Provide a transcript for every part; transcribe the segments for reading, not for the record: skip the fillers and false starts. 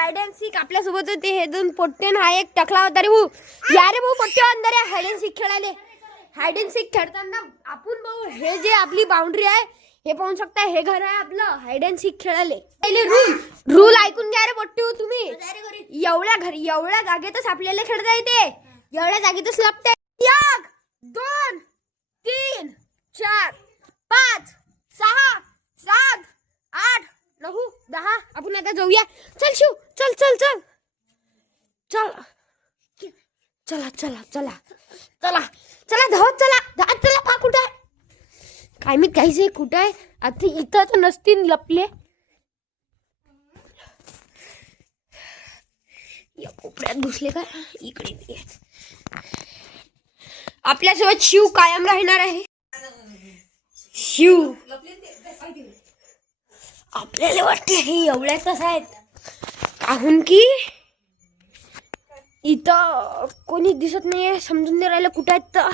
Hide and sick आपल्या सोबत होते हे दोन पोट्टे ना एक टकला होता रे भाऊ. या रे भाऊ पोट्टे अंदर आहे हाइड एंड सीक खेळायले. हाइड एंड सीक खेळताना आपण भाऊ हे जे आपली बाउंड्री आहे हे पाहू शकता. हे घर आहे आपलं हाइड एंड सीक खेळायले. पहिले रूल ऐकून घ्या रे पोट्टे हो तुम्ही. एवढ्या जागेतच आपल्याला खेळता येते. एवढ्या जागेतच लपते. 1 2 3 4 5 6 7 8 9 10. आपण आता जाऊया. चल शिव चल चल चल चल चला चला चला चला चला धावत चला धावत चला. पा कुठं आहे काय मी काहीच कुठं आहे आता. इथं तर नसतील लपले. या कोपऱ्यात घुसले का इकडे. आपल्यासोबत शिव कायम राहणार आहे. शिव आपल्याला वाटते हे एवढ्यातच आहेत काहून की इथं कोणी दिसत नाहीये. समजून नाही राहिलं कुठे आहेत तर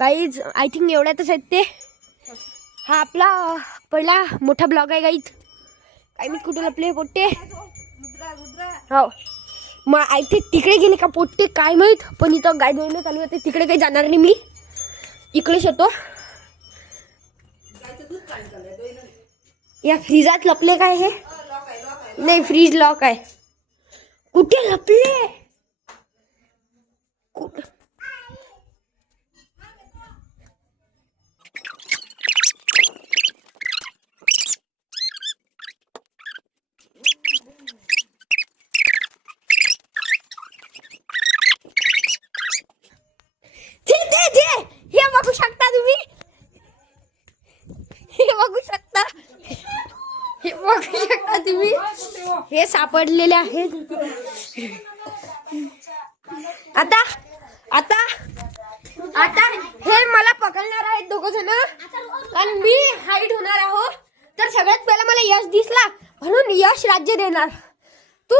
गाईज. आय थिंक एवढ्यातच आहेत ते. हा आपला पहिला मोठा ब्लॉग आहे गाईज. काय मी कुठे लपले पोट्टे. हो मग आय थिंक तिकडे गेले का पोट्टे काय माहित. पण इथं गाय दोन चालू होते तिकडे काही जाणार नाही मी. इकडेच येतो. या फ्रीजात लपले काय हे. नाही फ्रीज लॉक आहे. कुठे लपले कुठे. हे बघू शकता तुम्ही. हे बघू शकता तुम्ही. हे सापडलेले आहेत. आता आता आता हे मला पकडणार आहेत दोघ जण आणि मी हाईड होणार आहो. तर सगळ्यात पहिला मला यश दिसला म्हणून यश राज्य देणार. तू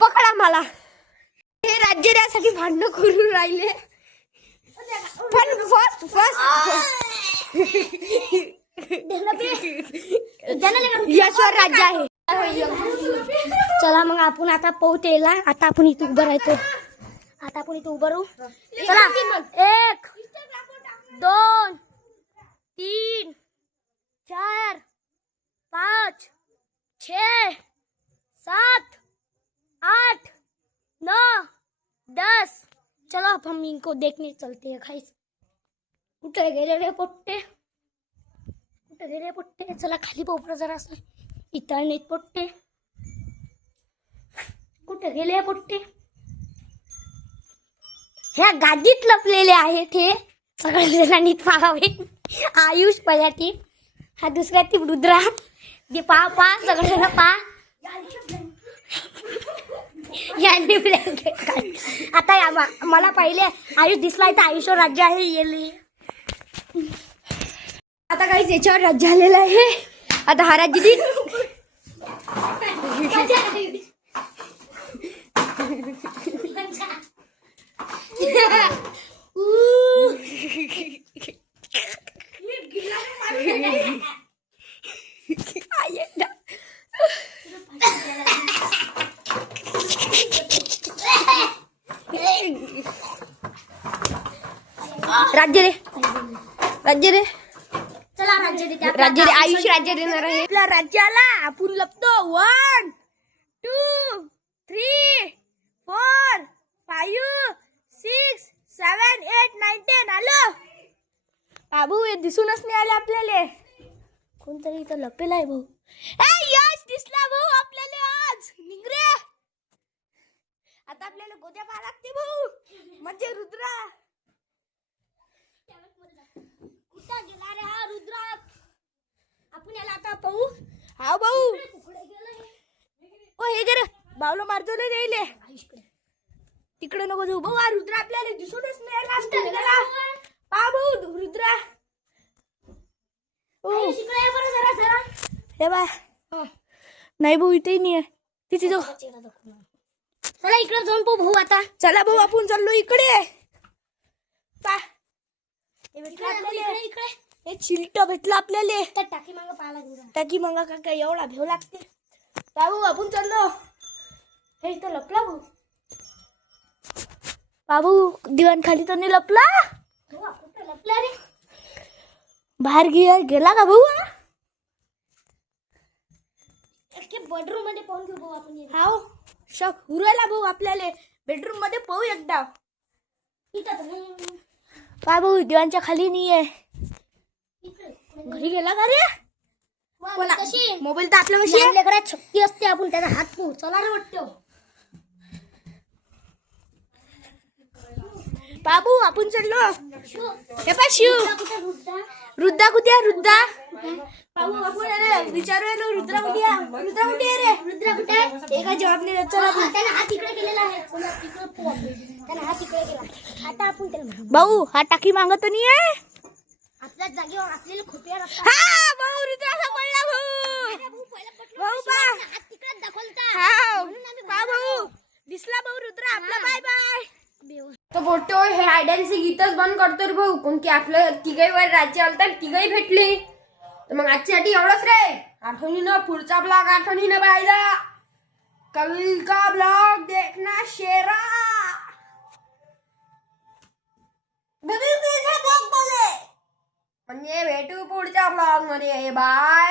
पकडा मला. हे राज्य द्यासाठी भांडण करून राहिले. पण फर्स्ट यशवर राज्य आहे. चला मग आपण आता पोहतेला. आता आपण इथे उभं राहतो. आता आपण इथे उभं राहू. चला 1 2 3 4 5 6 7 8 9 10. चलो अब हम इनको देखने चलते हैं. खाइस कुठे गेले रे पोट्टे. कुठे गेले पोट्टे. चला खाली पोपरा जरा असं. इथं नाही पोट्टे. कुठे गेले पोट्टे. ह्या गादीत लपलेले आहेत हे सगळ्या जणांनी पाहावे. आयुष पयाटी हा दुसऱ्या ती रुद्रा. दे पा सगळ्यांना पा. यांनी ब्लँकेट आता मला पहिले आयुष दिसलाय तर आयुष्यावर राज्य आहे. येले आता काही याच्यावर राज्य आलेलं आहे. आता हा राज्य दिन राज्य रे चला राज्य देते. राज्य रे. आयुष राज्य देणार आहे. आपल्या राज्याला आपण लपतो. 1 2 3 4 5 6 7 8 9 10. आलो बाबू. हे दिसूनच नाही आले आपल्याला. कोणतरी इथं लपेल आहे भाऊ. यश दिसला भाऊ आपल्याला आज. निघरे आता आपल्याला गोद्या पाहा लागते भाऊ. म्हणजे रुद्रा कुठं गेला रे हा रुद्रा. आपण याला आता पाहू. हा भाऊ. ओ हे जरा बावलं मारतो ना द्यायले. तिकडे नको जाऊ भाऊ. हा रुद्रा आपल्याला दिसूनच नाही आला. पहा भाऊ रुद्रा. हे बा नाही भाऊ इथेही नाही आहे. तिथे जाऊ. चला इकडे जाऊन पाहू भाऊ. आता चला भाऊ आपण चाललो इकडे. पा इकडे हे चिलट भेटलं आपल्याला. तर टाकी मागं पाहायला घेऊन टाकी मग का काय एवढा भेव लागते. बाबू आपण चाललो. हे इथं लपला भाऊ. बाबू दिवाण खाली तर नाही लपला. कुठं लपला रे? बाहेर गेला का भाऊ? बेडरूम मध्ये पाहून घेऊ भाऊ आपण. हाव शक हुरायला भाऊ आपल्याला बेडरूम मध्ये पाहू एकदा. बाबू दिवाणच्या खाली नाहीये. घरी गेला का रे? कशी मोबाईल तर आपल्या कशी लेकरात शक्ती असते. आपण त्याचा हात पाहू. चला रे वाटतो. बाबू आपण चढलो. हे पाय शिव रुद्धा कुठे रुद्धा बाबू आपण अरे विचारूया रुद्रा कुठे रुद्रा कुठे आहे रे? रुद्रा कुठे आहे? एका जवाब नाही देत. चला त्याने हात तिकडे केलेला आहे. चला तिकडे पाहू आपण. त्याने हात तिकडे केला. आता आपण त्याला म्हणू. भाऊ हा टाकी मागत नाही आहे. आपल्या जागेवर आपल्याला खुपिया रस्ता. हा भाऊ रुद्रा सापडला भाऊ. भाऊ पा हात तिकडे दाखवलता. हाव पा भाऊ दिसला भाऊ रुद्रा आपला. Bye bye. तो बोलतो हे हाइड अँड सीक इथंच बंद करतो रे भाऊ. कोण की आपलं तिघही वर राज्य आलं तर तिघही भेटली. तर मग आजच्यासाठी एवढंच रे. आठवणीनं पुढचा ब्लॉग आठवणीनं पाहिला. कल का ब्लॉग देखना शेरा. म्हणजे भेटू पुढच्या ब्लॉग मध्ये. बाय.